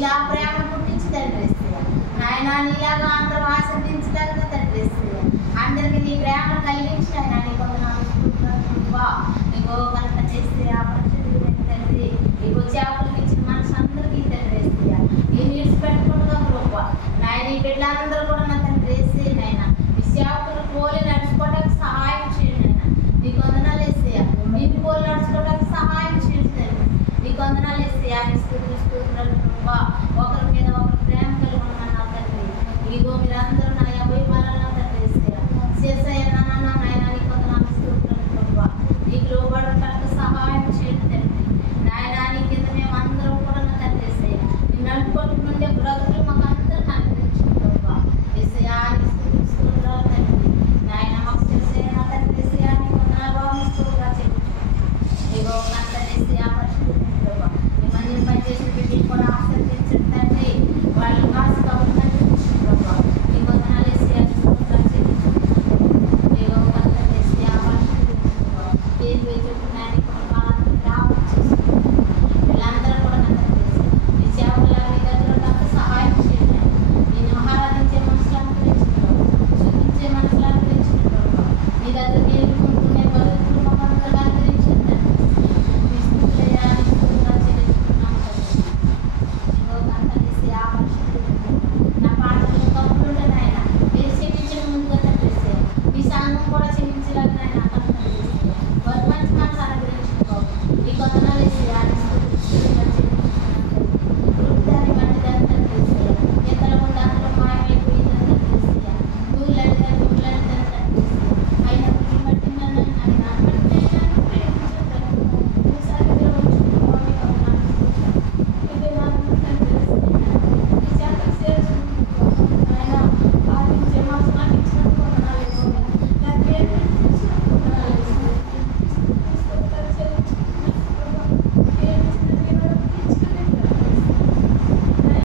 నీలా ప్రేమ పుట్టించి తండ్రి నాయన నీలాగా అందరూ ఆశీర్వదించగలగా తండ్రి అందరికీ నీ ప్రేమ కలిగించి ఆయన నీ కొందనాలు నీకు కనుక చేస్తే ఆ పరిస్థితి తండ్రి నీకు వచ్చే